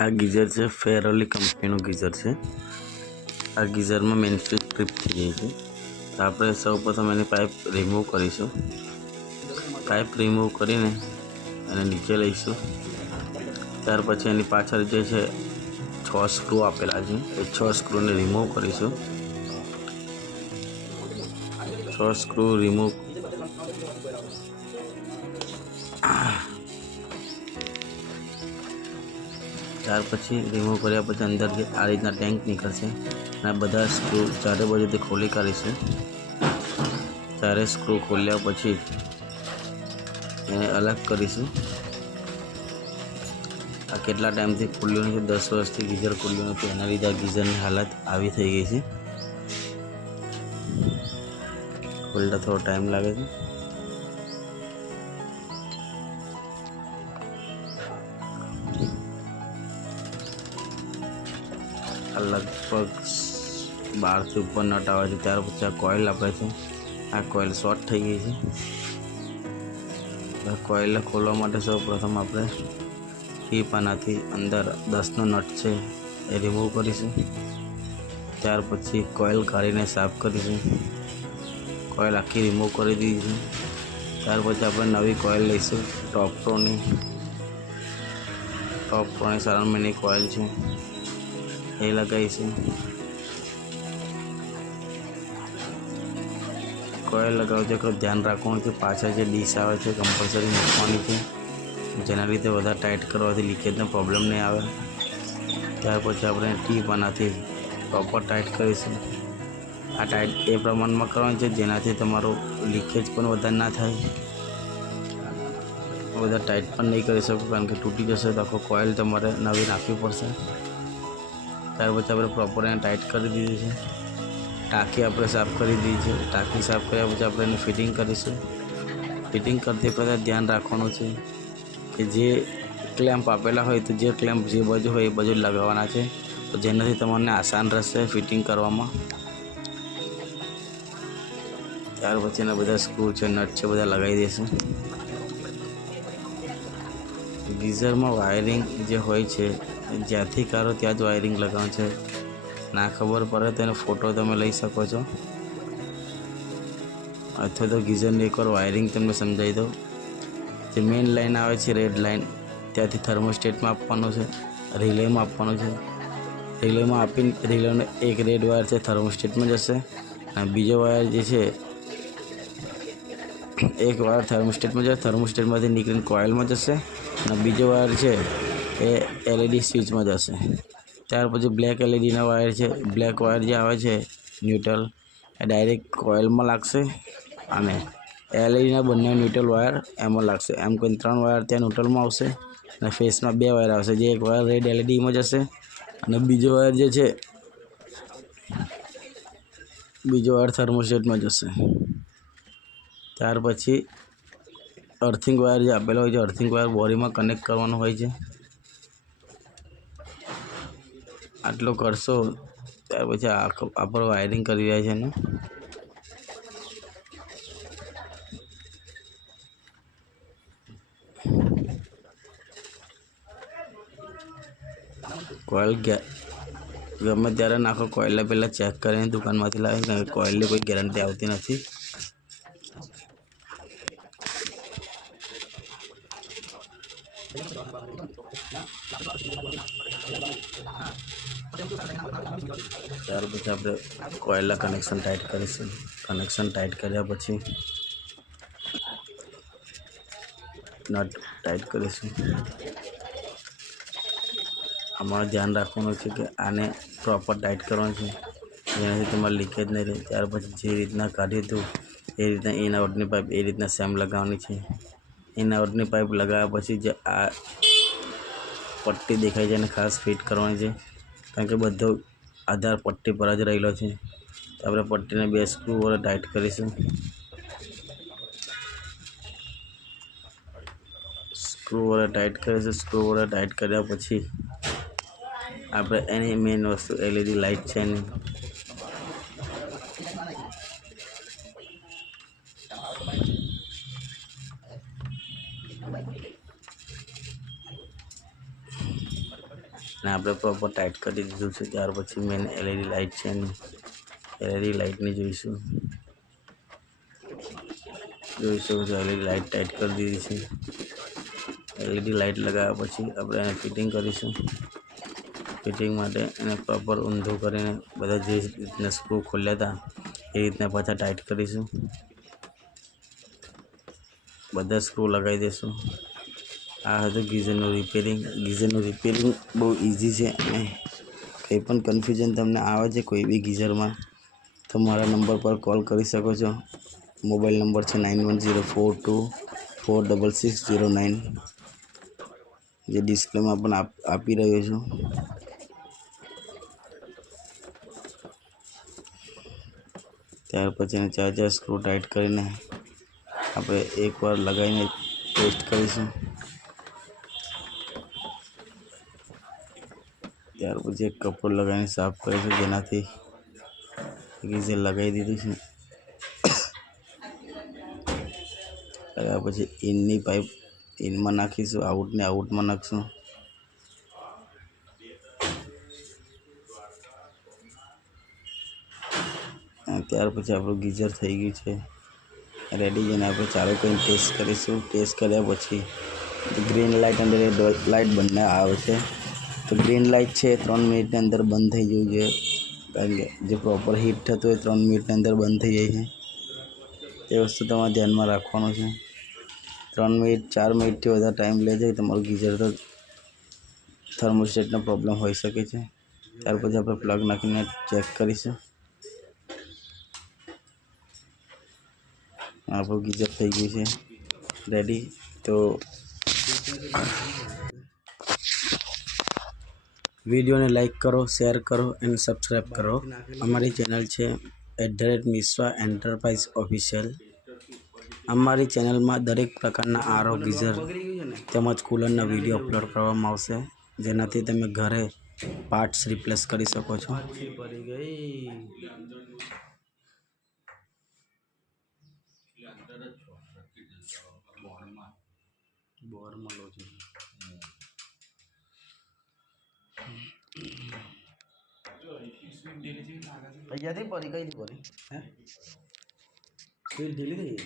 आ geyser है fairly company geyser है। आ गीजर में मेन स्विच ट्रिप थी गई है। तो आप सौ प्रथम एनी पाइप रिमूव करीशू। पाइप रिमूव करी नीचे लईशू। त्यार पछी एनी पाछळ जे छे 6 स्क्रू आपेला छे ए 6 स्क्रू ने रिमूव करीशू। 6 स्क्रू रिमूव त्यार पछी रिमूव कर्या पछी अंदर जे आ रीतना टेंक निकळशे અને બધા સ્ક્રૂ ચારે બાજુથી ખોલી કાઢીશું। ચારે સ્ક્રૂ ખોલ્યા પછી એને અલગ કરીશું। આ કેટલા ટાઈમથી ખુલ્યું નથી, 10 વર્ષથી ગીઝર ખુલ્યું નથી, એના લીધે આ ગીઝરની હાલત આવી થઈ ગઈ છે। ખોલતા થોડો ટાઈમ લાગે છે। लगभग 12 से ऊपर नट आवे छे। त्यार पछी आ कोइल आपे छे। आ कोइल शॉर्ट थई गई छे। आ कोइल खोलवा माटे सौ प्रथम आपणे की पानाथी अंदर 10 नो नट छे ए रिमूव करीशुं। त्यार पछी कोइल काढीने साफ करीशुं। कोइल आखी रिमूव करी दीधी छे। त्यार पछी आपणे नवी कोइल लईशुं। टॉप प्रोनी 7 महीने कोइल छे ए लगाईशुं। कोइल लगावते वखते ध्यान राखवानुं छे पाछळ जे डिश आवे छे कम्पलसरी मूकवानी छे, जेना लीधे वधारे टाइट करवाथी लीकेजनो प्रॉब्लम नहीं आवे। त्यार पछी आपणे टीप आनाथी प्रॉपर टाइट करीशुं। आ टाइट ए प्रमाणमां करवानी छे जेनाथी तमारो लीकेज पण वधारे ना थाय। वधारे टाइट पण नहीं करी शको कारण के तूटी जशे तो आखो कोइल तमारे नवी नाखवी पड़शे। त्यार पछी आपणे प्रॉपर एने टाइट करी दीधी छे। टाँकी आपणे साफ करी दीधी छे। टाँकी साफ कर्या पछी आपणे एने फिटिंग करीशुं। फिटिंग करती वखते ध्यान राखवानुं छे कि जे क्लेम्प आपेला होय तो जे क्लेम्प जे बाजू होय ए बाजू लगाववाना छे, तो जेनाथी तमने आसान रहेशे फिटिंग करवामां। त्यार पछी एना बधा स्क्रू छे नट छे बधा लगावी दईशुं। गीजर में वायरिंग जो होय छे ज्यांथी काढो त्यां ज वायरिंग लगाववानुं छे। ना खबर पड़े तो फोटो तमे लई शको छो अथवा तो गीजर एक बार वायरिंग तमने समझाई दो। जो मेन लाइन आवे छे रेड लाइन त्यांथी थर्मोस्टेट में आपवानुं छे, रिले में आपवानुं छे। रिले में आपीने रिले एक रेड वायर छे थर्मोस्टेट में जशे अने बीजो वायर जे छे एक वायर थर्मोस्टेट में जशे, थर्मोस्टेट मांथी निकळीने कोइल में जशे अने बीजो वायर छे ए एलईडी स्विच में जशे। त्यार पछी ब्लेक एलईडी ना वायर छे, ब्लेक वायर जे आवे छे न्यूट्रल ए डायरेक्ट कोइल में लागशे अने एलईडी ना बंने न्यूट्रल वायर एमां लागशे। एम करीने 3 वायर त्यां न्यूट्रल में आवशे अने फेस में 2 वायर आवशे। जे एक वायर रेड एलईडी में जशे अने बीजो वायर जे छे बीजो वायर थर्मोस्टेट में जशे। त्यार पछी अर्थिंग वायर जे आपेलो होय छे अर्थिंग वायर बोरी में कनेक्ट करवानो होय छे। आटलो करशो त्यार पछी आपणे वायरिंग करी रह्या छे ने कोइल गमे त्यारे नाखो। कोइल पहला चेक करीने दुकान मांथी लावे कारण के कोइल कोई गेरंटी आवती नथी। त्यार पछी आपणे कोइल कनेक्शन टाइट करीशुं। कनेक्शन टाइट कर्या पछी नट टाइट करीशुं। आमां ध्यान राखवानुं छे कि आने प्रॉपर टाइट करवानुं छे जेनाथी तमारे लीकेज नहीं रहे। त्यार पछी जे रीतना काढ्युं हतुं ए रीतना इन आउटनी पाइप ए रीतना सेम लगाववानी छे। इन आउटनी पाइप लगाव्या पछी जे आ पट्टी देखाय छे एने खास फिट करवानी छे कारण के बधो आधार पट्टी पर ज रहेलो छे। तो आपणे पट्टीने 2 स्क्रू वडे टाइट करीशुं। स्क्रू वडे टाइट करीशुं। स्क्रू वडे टाइट कर्या पछी आपणे एनी मेन वस्तु एलईडी लाइट छे एनी અને આપણે પ્રોપર ટાઈટ કરી દીધું છે. ત્યાર પછી મેન એલઈડી લાઇટ છે એની એલઈડી લાઇટને જોઈશું. જોઈ શકો છો એલઈડી લાઇટ ટાઈટ કરી દીધી છે. એલઈડી લાઇટ લગાવ્યા પછી આપણે એને ફિટિંગ કરીશું. ફિટિંગ માટે એને પ્રોપર ઊંધું કરીને બધા જે રીતના સ્ક્રૂ ખોલ્યા હતા એ રીતના પાછા ટાઈટ કરીશું. બધા સ્ક્રૂ લગાવી દઈશું. આ હતું ગીઝરનું રિપેરિંગ. ગીઝરનું રિપેરિંગ બહુ ઇઝી છે અને કંઈ પણ કન્ફ્યુઝન તમને આવે છે કોઈ બી ગીઝરમાં તો મારા નંબર પર કોલ કરી શકો છો. મોબાઈલ નંબર છે 9104246609 જે ડિસ્પ્લેમાં પણ આપી રહ્યો છું. ત્યાર પછી એને 4 સ્ક્રૂ ટાઈટ કરીને આપણે એકવાર લગાવીને ટેસ્ટ કરીશું. ત્યાર પછી એક કપડું લગાવીને સાફ કરીશું, જેનાથી ગીઝર લગાવી દીધું છે. લગાવ્યા પછી ઇનની પાઇપ ઇનમાં નાખીશું, આઉટને આઉટમાં નાખીશું. ત્યાર પછી આપણું ગીઝર થઈ ગયું છે રેડી. જેને આપણે ચાલુ કરીને ટેસ્ટ કરીશું. ટેસ્ટ કર્યા પછી ગ્રીન લાઇટ અને રેડ લાઇટ બંને આવે છે. તો ગ્રીન લાઇટ છે 3 મિનિટની અંદર બંધ થઈ જવું જોઈએ, કારણ કે જે પ્રોપર હીટ થતું હોય 3 મિનિટની અંદર બંધ થઈ જાય છે. એ વસ્તુ તમારે ધ્યાનમાં રાખવાનું છે. 3 મિનિટ 4 મિનિટથી વધારે ટાઈમ લે છે તમારું ગીઝર તો થર્મોસ્ટેટનો પ્રોબ્લેમ હોઈ શકે છે. ત્યાર પછી આપણે પ્લગ નાખીને ચેક કરીશું. આપણું ગીઝર થઈ ગયું છે રેડી. તો વિડીયોને લાઈક કરો, શેર કરો અને સબસ્ક્રાઈબ કરો. અમારી ચેનલ છે @મિશ્વા એન્ટરપ્રાઇઝ ઓફિશિયલ. અમારી ચેનલમાં દરેક પ્રકારના આરો, ગીઝર તેમજ કુલરના વિડીયો અપલોડ કરવામાં આવશે, જેનાથી તમે ઘરે પાર્ટ્સ રિપ્લેસ કરી શકો છો. બોરમાં લો છો અહીંયાથી પડી કઈ પડી હે સ્વીટ ઢીલી થઈ